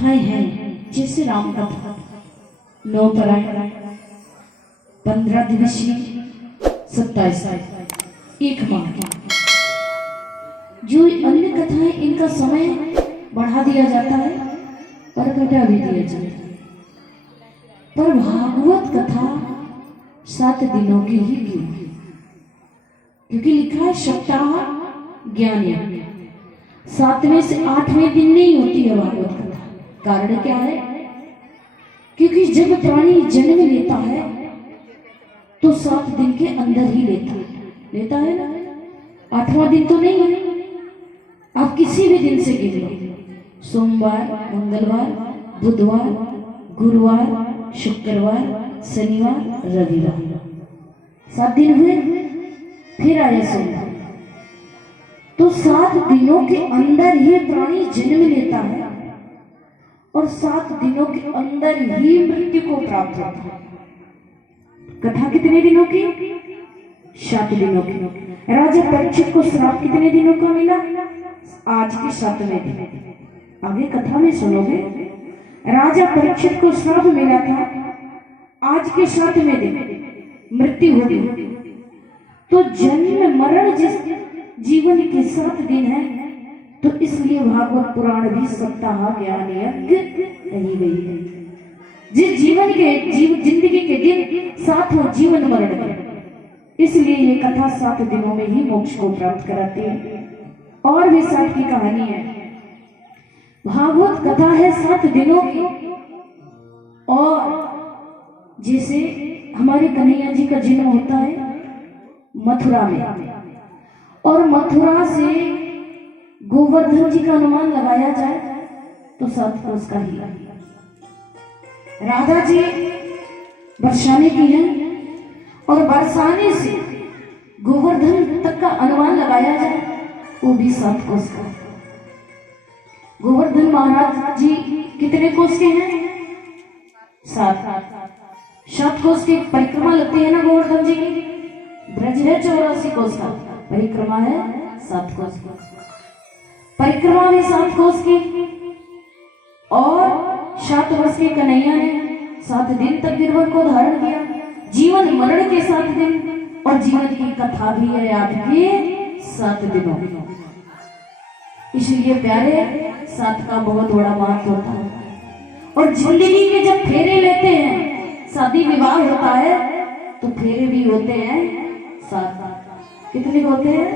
कथाएं हैं, जैसे राम कथा, 9 परायण, 15 दिवसीय, 27 एक माह की। जो अन्य कथाएं इनका समय बढ़ा दिया जाता है और घटा भी दिया जाता है, पर भागवत कथा 7 दिनों की ही क्यों? क्योंकि लिखा है सप्ताह ज्ञान यज्ञ, 7वें से 8वें दिन नहीं होती है भागवत कथा। कारण क्या है? क्योंकि जब प्राणी जन्म लेता है तो 7 दिन के अंदर ही लेता है ना, 8वां दिन तो नहीं है। आप किसी भी दिन से गिन लो, सोमवार, मंगलवार, बुधवार, गुरुवार, शुक्रवार, शनिवार, रविवार, 7 दिन हुए। फिर आया सोमवार, तो 7 दिनों के अंदर ही प्राणी जन्म लेता है और 7 दिनों के अंदर ही मृत्यु को प्राप्त होता है। कथा कितने दिनों की? 7 दिनों की। राजा परीक्षित को श्राप कितने दिनों का मिला? आज के 7वें दिन। आगे कथा में सुनोगे, राजा परीक्षित को श्राप मिला था, आज के 7वें दिन मृत्यु हो गई। तो जन्म मरण जिस जीवन के 7 दिन है, तो इसलिए भागवत पुराण भी सप्ताह ज्ञान यज्ञ कही गई है। जिस जीवन के जिंदगी के दिन 7 हो जीवन मरण के, इसलिए ये कथा 7 दिनों में ही मोक्ष को प्राप्त कराती है। और भी 7 की कहानी है। भागवत कथा है 7 दिनों की। और जैसे हमारे कन्हैया जी का जन्म होता है मथुरा में, और मथुरा से गोवर्धन जी का अनुमान लगाया जाए तो 7 कोस का ही। राधा जी बरसाने की है, और बरसाने से गोवर्धन तक का अनुमान लगाया जाए वो भी 7 कोस का। गोवर्धन महाराज जी कितने कोस के हैं? 7 कोस की परिक्रमा लगती है ना गोवर्धन जी की। ब्रज है 84 कोस का, परिक्रमा है 7 कोस की। परिक्रमा भी 7 कोस की। और 7 वर्ष के कन्हैया ने 7 दिन तक गिरवर को धारण किया। जीवन मरण के 7 दिन, और जीवन की कथा भी है आपके 7 दिनों। इसलिए प्यारे 7 का बहुत बड़ा महत्व होता है। और जिंदगी के जब फेरे लेते हैं, शादी विवाह होता है, तो फेरे भी होते हैं 7। कितने होते हैं?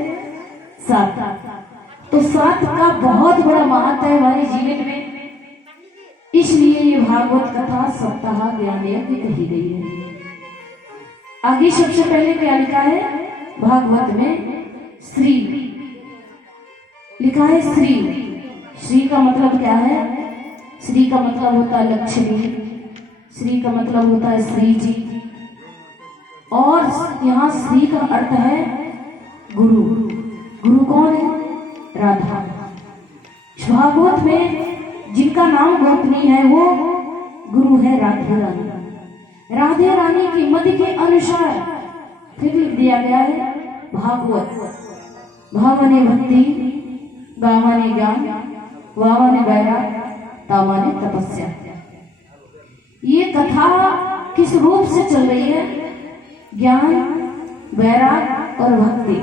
7। तो 7 का बहुत बड़ा महत्व है हमारे जीवन में। इसलिए ये भागवत कथा सप्ताह ज्ञान यज्ञ कही गई है। आगे सबसे पहले क्या लिखा है भागवत में? श्री लिखा है। श्री का मतलब क्या है? श्री का मतलब होता है लक्ष्मी, श्री का मतलब होता है श्री जी, और यहाँ श्री का अर्थ है गुरु। गुरु कौन है? राधा। भागवत में जिनका नाम गोपनीय है वो गुरु है राधे रानी। राधे रानी की मत के अनुसार फिर लिख दिया गया है भागवत। भावने भक्ति, गावने ज्ञान, वावने वैराग, तावने तपस्या। ये कथा किस रूप से चल रही है? ज्ञान, वैराग और भक्ति।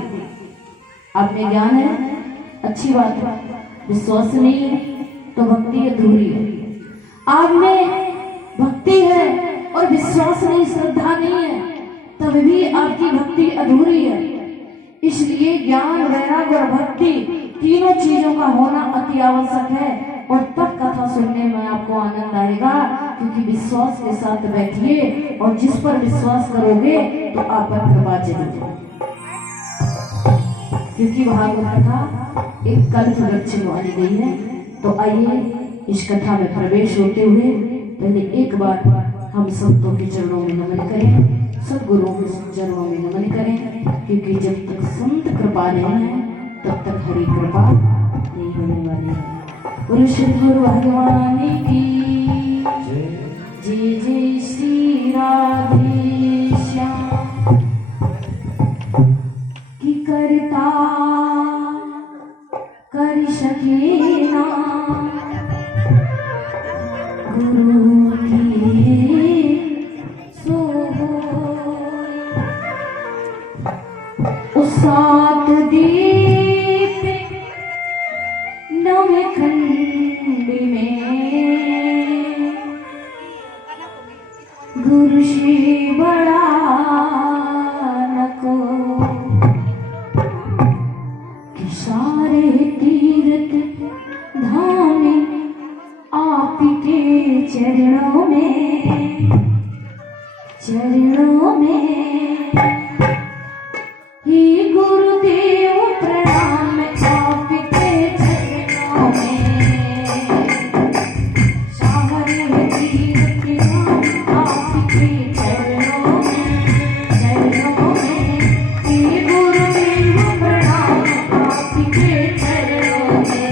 आपने ज्ञान है, अच्छी बात है। विश्वास नहीं है तो भक्ति अधूरी है। आप में भक्ति है और विश्वास नहीं, श्रद्धा नहीं है, तब भी आपकी भक्ति अधूरी है। इसलिए ज्ञान, वैराग और भक्ति तीनों चीजों का होना अति आवश्यक है। और तब कथा सुनने में आपको आनंद आएगा, क्योंकि विश्वास के साथ बैठिए और जिस पर विश्वास करोगे तो आप पर कृपा चलेगी। क्योंकि भागवत कथा एक कल्प वृक्ष मानी गई है। तो आइए इस कथा में प्रवेश होते हुए पहले एक बार हम संतों के चरणों में नमन करें, सदगुरुओं के चरणों में नमन करें। क्योंकि जब तक संत कृपा नहीं है तब तक हरि कृपा नहीं होने वाली है। गुरु भगवान की जय जय श्री राधे श्याम की करता कर सके ना उस सात दीप नवे खंड में गुरु श्री बड़ा नको कि सारे तीर्थ धाम आप के चरणों में ही गुरुदेव प्रणाम आपके चरणों में सारे तीर्थ धाम आपके चरणों में ही गुरुदेव प्रणाम आपके चरणों में।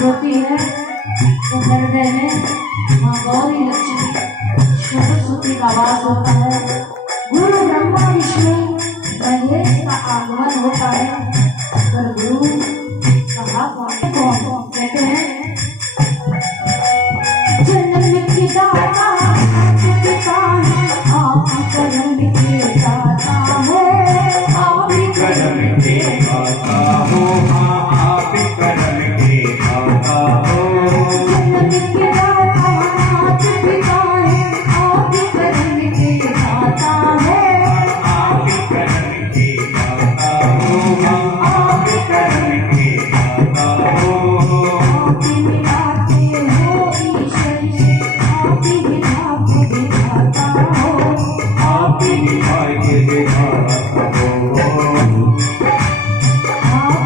होती है तो हृदय में माँ गौरी लक्ष्मी सरस्वती का वास होता है। गुरु ब्रह्मा विष्णु महेश का आगमन होता है। पर गुरु का हाथ कौन कहते हैं जन्म की दाता आप कर्म के दाता हो, आप कर्म के दाता हो, आप कर्म के दाता हो। जन्म की दाता आप पिता है, आप कर्म के दाता है, आप कर्म के दाता हो, आप कर्म के दाता हो। आप मिलाते हो ईश्वर से, आप मिलाते विधाता हो, आप मिलाते विधाता हो। आप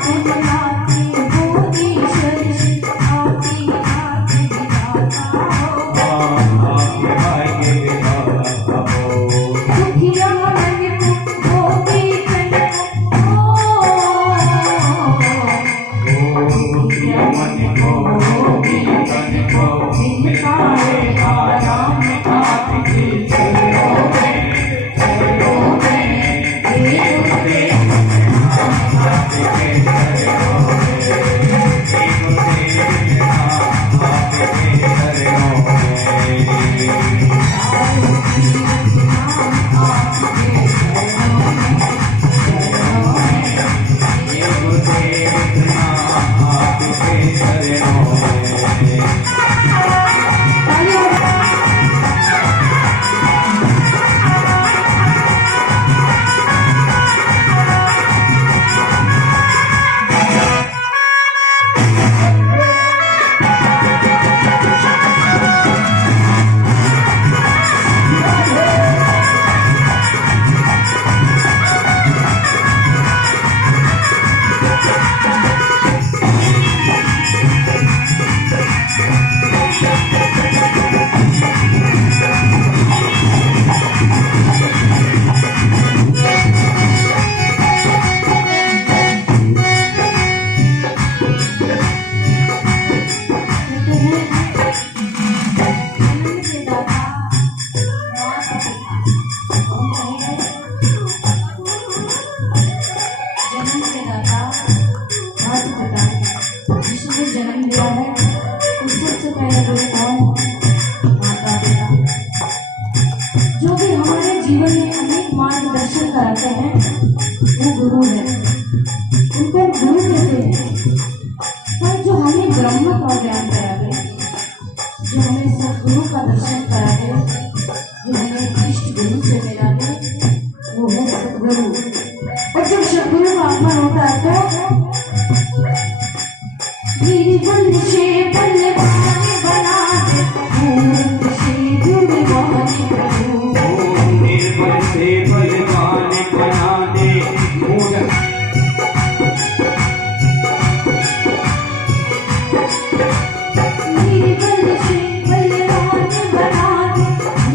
हैं वो गुरु है, उनको गुरु कहते हैं। पर जो हमें ब्रह्म का ज्ञान कराते, जो हमें सदगुरु का दर्शन कराते, जो हमें इष्ट गुरु से मिलाते, वो है सदगुरु। और जब सदगुरु का आगमन होता है तो निर्बल से बलवान बना दे, मूर्ख से गुणवान प्रभु। निर्बल से बलवान बना दे, मूर्ख निर्बल से बलवान बना दे,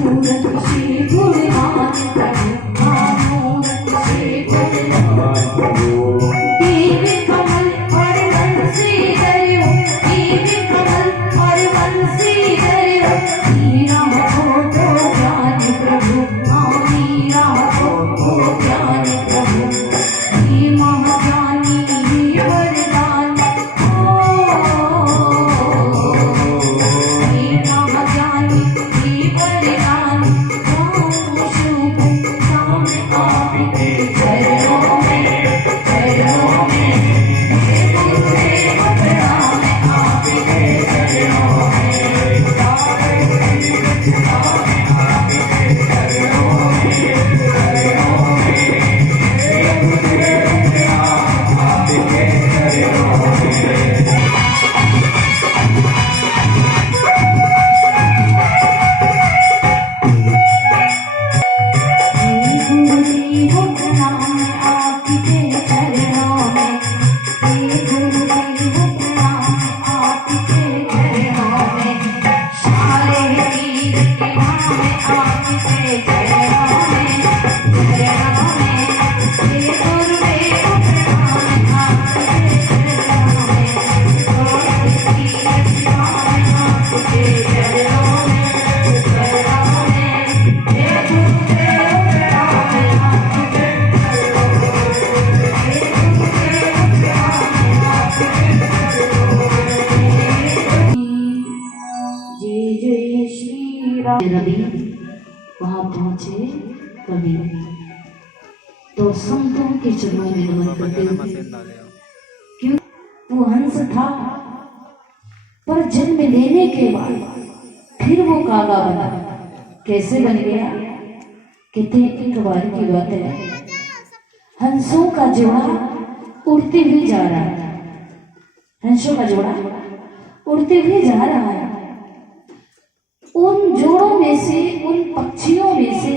मूर्ख से गुणवान प्रभु। मूर्ख से गुणवान प्रभु। देवी कमल और बंसीधर हो, देवी कमल और बंसीधर हो, मीरा हो तो ज्ञान प्रभु। हाँ मीरा हो तो ज्ञान प्रभु। हे महाज्ञानी हे वरदान, हे महाज्ञानी हे वरदान, राम शुभ राम आपके चरणों में, चरणों में हे गुरुदेव प्रणाम आपके चरणों में। रवि वहां पहुंचे कवि तो संतों के चरणों में नमन करते हुए, क्यों वो हंस था पर जन्म लेने के बाद फिर वो कागा बना। कैसे बन गया? कहते एक बार की बात है, हंसों का जोड़ा उड़ते हुए जा रहा है, हंसों का जोड़ा उड़ते हुए जा रहा है। उन जोड़ों में से, उन पक्षियों में से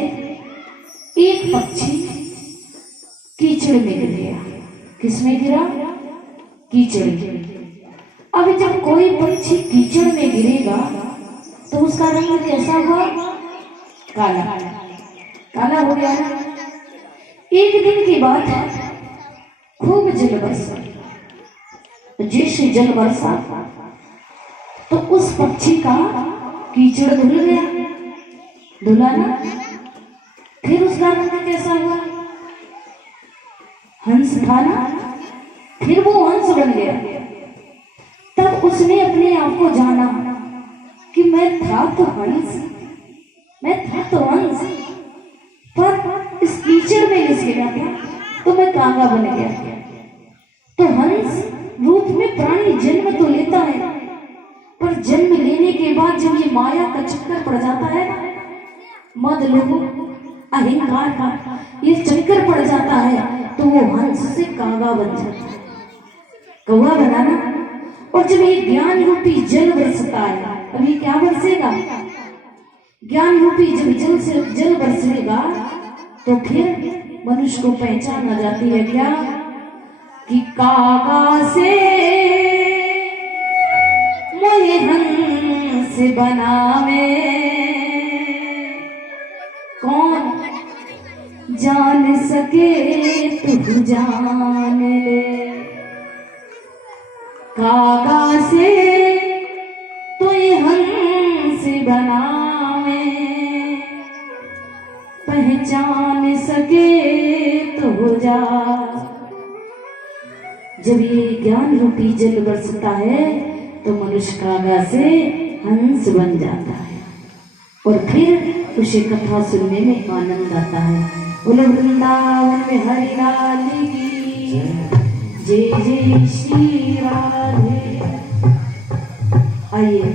एक पक्षी कीचड़ में गिर गया। किसमें गिरा? कीचड़ में। अब जब कोई पक्षी कीचड़ में गिरेगा तो उसका रंग कैसा हुआ? काला, काला हो गया। एक दिन की बात है, खूब जल बरसा। जैसे जल बरसा तो उस पक्षी का कीचड़ धुल गया, धुला ना। फिर उसका रंग कैसा हुआ? हंस था ना, फिर वो हंस बन गया। तब उसने अपने आप को जाना कि मैं था तो हंस, मैं था तो हंस, पर इस कीचड़ में घिस गया था तो मैं कागा बन गया। तो हंस रूप में प्राणी जन्म तो लेता है, पर जन्म लेने के बाद जब ये माया का चक्कर पड़ जाता है, मद लोभ अहंकार का ये चक्कर पड़ जाता है, तो वो हंस से कागा बन जाता है, कौवा बनाना। और जब ये ज्ञान रूपी जल बरसता है, अभी क्या बरसेगा? ज्ञान रूपी जब जल से जल बरसेगा तो फिर मनुष्य को पहचाना जाती है क्या? कि कागा से मोहे हंस बनावे, कौन जान सके तू जान ले। कागा से तो ये हंस बनावे, पहचान सके तो जा। जब ये ज्ञान रूपी जल बरसता है तो मनुष्य कागा से हंस बन जाता है और फिर उसे कथा सुनने में आनंद आता है। बोलो वृंदावन में हरि लाल की जय जय श्री राधे। आइए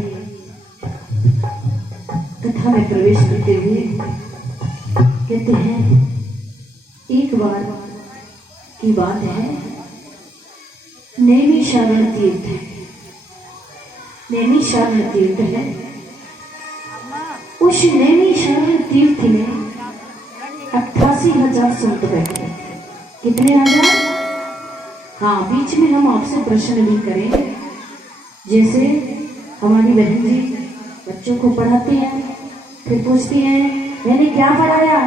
कथा में प्रवेश करते हुए कहते हैं, एक बार की बात है, नैमिषारण तीर्थ है, नैमिषारण तीर्थ है। उस नैमिषारण तीर्थ में 88,000 संत बैठे। कितने हजार? हाँ, बीच में हम आपसे प्रश्न भी करें, जैसे हमारी बहन जी बच्चों को पढ़ाती हैं, फिर पूछती हैं मैंने क्या पढ़ाया।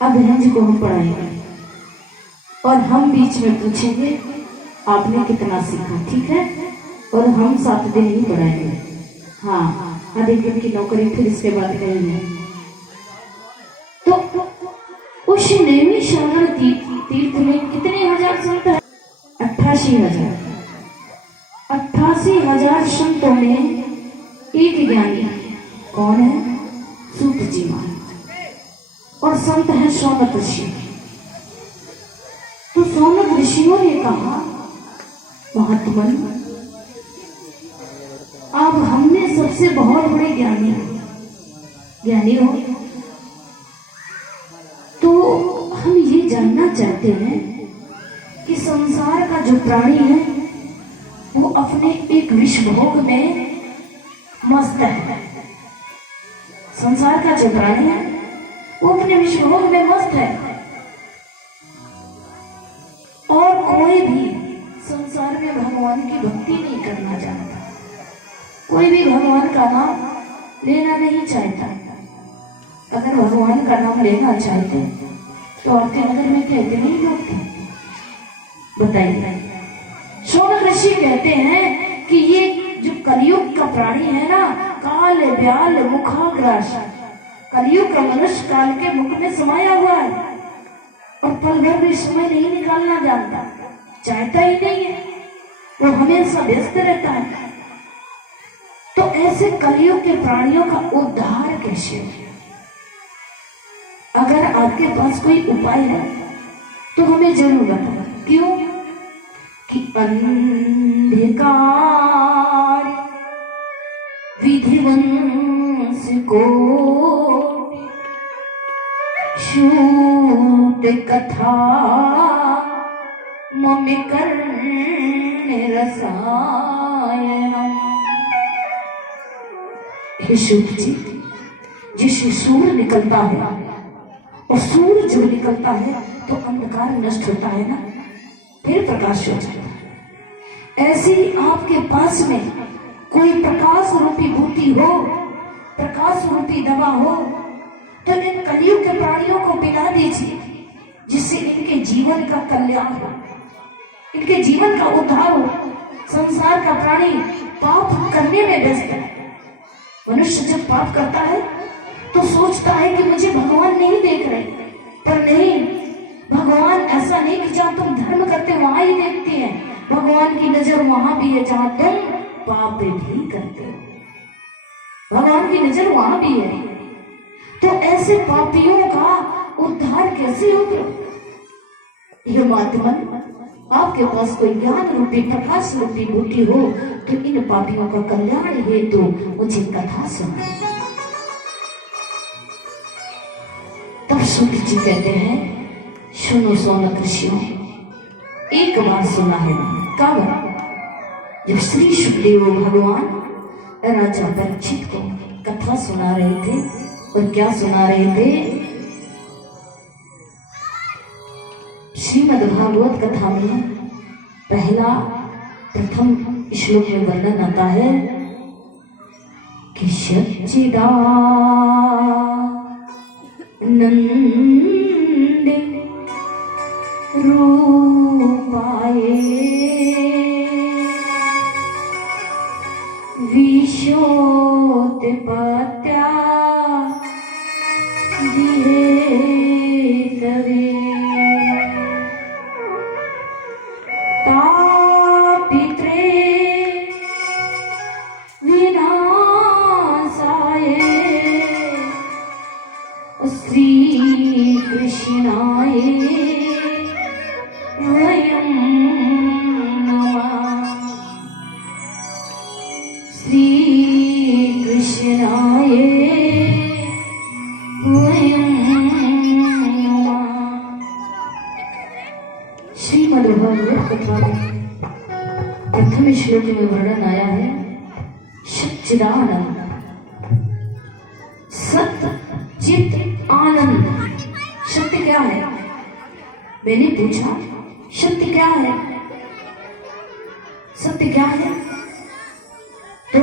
अब बहन जी को हम पढ़ाएंगे और हम बीच में पूछेंगे आपने कितना सीखा, ठीक है? और हम 7 दिन ही पढ़ाएंगे। हाँ, आधे दिन की नौकरी फिर इसके बाद करेंगे। तो उस नैमिषारण तीर्थ में कितने हजार संत हैं? 88,000। 88,000 संतों में एक ज्ञानी कौन है? सूत जी महाराज। और संत है सौनक ऋषि। तो सौनक ऋषियों ने कहा, महात्मन आप हमने सबसे बहुत बड़े ज्ञानी हो, तो हम ये जानना चाहते हैं कि संसार का जो प्राणी है वो अपने एक विश्व भोग में मस्त है। संसार का जो प्राणी है वो अपने विश्व भोग में मस्त है, और कोई भी संसार में भगवान की भक्ति नहीं करना चाहता, कोई भी भगवान का नाम लेना नहीं चाहता। अगर भगवान का नाम लेना चाहते तो आपके नगर में कहते नहीं लोग थे? बताइए। सौनक ऋषि कहते हैं कि ये जो कलयुग का प्राणी है ना, काल व्याल मुखाग्रास, कलयुग का मनुष्य काल के मुख में समाया हुआ है और पल भर भी समय नहीं निकालना जानता, चाहता ही नहीं है, वो हमेशा व्यस्त रहता है। तो ऐसे कलयुग के प्राणियों का उद्धार कैसे हो? अगर आपके पास कोई उपाय है तो हमें जरूर बताओ। क्यों? कि अंधकार विधिवंश को शूट कथा मम्मी करने रसायन। हे सूत जी, जिससे सूर्य निकलता है और सूर्य जो निकलता है तो अंधकार नष्ट होता है ना, फिर प्रकाश हो जाता है। ऐसी आपके पास में कोई प्रकाश रूपी बूटी हो, प्रकाश रूपी दवा हो, तो इन कलयुग के प्राणियों को पिला दीजिए, जिससे इनके जीवन का कल्याण हो, इनके जीवन का उद्धार हो। संसार का प्राणी पाप करने में व्यस्त है। मनुष्य जब पाप करता है तो सोचता है कि मुझे भगवान नहीं देख रहे, पर नहीं, भगवान ऐसा नहीं कि जहाँ तुम धर्म करते वहां ही देखते हैं। भगवान की नजर वहां भी है जहाँ तुम पाप भी करते हो, भगवान की नजर वहां भी है। तो ऐसे पापियों का उद्धार कैसे होगा? ये महात्मन, आपके पास कोई ज्ञान रूपी प्रकाश रूपी बूटी हो तो इन पापियों का कल्याण हेतु मुझे कथा सुना। तब सूत जी कहते हैं, सुनो सौनक ऋषियों, एक बार सुना है। कब? जब श्री सुखदेव भगवान राजा परीक्षित को कथा सुना रहे थे। और क्या सुना रहे थे? श्रीमद् भागवत कथा में प्रथम श्लोक में वर्णन आता है कि सच्चिदानंद रूपाय विशोत्पत्त्या दिहेतवे तापित्रे विनाशाय श्री श्रीमद्भागवत कथा में प्रथम श्लोक में वर्णन आया है सच्चिदानंद, सत्य चित आनंद। सत्य क्या है? मैंने पूछा सत्य क्या है? सत्य क्या है? तो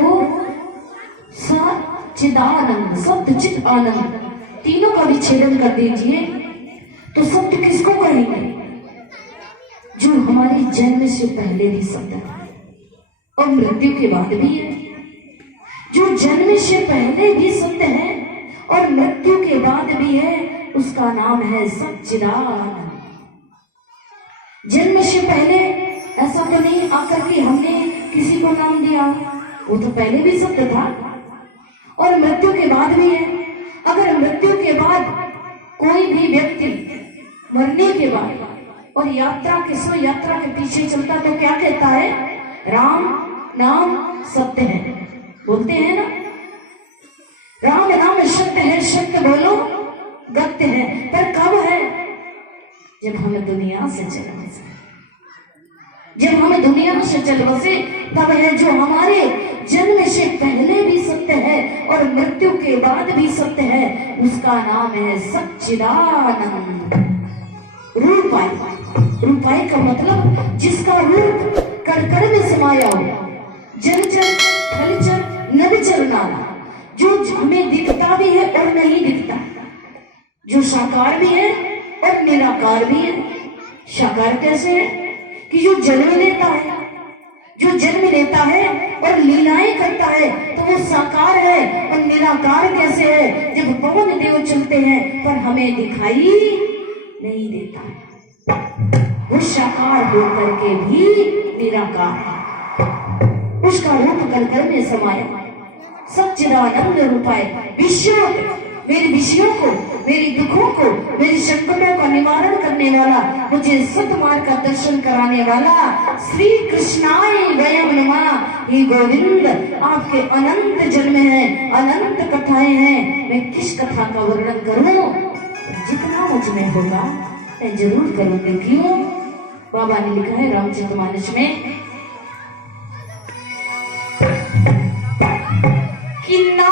सच्चिदानंद, सत्य चित आनंद, तीनों का विच्छेदन कर दीजिए तो सत्य किसको कहेंगे? जो हमारे जन्म से पहले भी सत्य है और मृत्यु के बाद भी है। जो जन्म से पहले भी सत्य है और मृत्यु के बाद भी है, उसका नाम है सच्चिदानंद। जन्म से पहले ऐसा तो नहीं आकर के हमने किसी को नाम दिया, वो तो पहले भी सत्य था। और मृत्यु के बाद भी है। अगर मृत्यु के बाद कोई भी व्यक्ति मरने के बाद और यात्रा के सो यात्रा के पीछे चलता तो क्या कहता है? राम नाम सत्य है, बोलते हैं ना, राम नाम सत्य है, सत्य बोलो गत्य है। पर कब है? जब हमें दुनिया से चल बसे, जब हमें दुनिया से चल बसे तब है। जो हमारे जन्म से पहले भी सत्य है और मृत्यु के बाद भी सत्य है, उसका नाम है सच्चिदानंद। रूपाई, रूपाई का मतलब जिसका रूप कण में समाया हो, जलचर थलचर नभचर नाना, जो हमें दिखता भी है और नहीं दिखता, जो साकार भी है और निराकार भी है। साकार कैसे है? कि जो जन्म लेता है, जो जन्म लेता है और लीलाएं करता है तो वो साकार है। और निराकार कैसे है? जब पवन देव चलते हैं पर हमें दिखाई नहीं देता है, वो साकार होकर के भी निराकार है, उसका रूप कण में समाया। सच्चिदानंद रूपाय विषयों, मेरे विषयों को, मेरे दुखों को, मेरे संकटों का निवारण करने वाला, मुझे सतमार्ग का दर्शन कराने वाला श्री कृष्णाय वयम नमः। हे गोविंद, आपके अनंत जन्म हैं, अनंत कथाएं हैं। मैं किस कथा का वर्णन करूं? जितना मुझ में होगा मैं जरूर करूं। क्यों? बाबा ने लिखा है रामचरितमानस में कि ना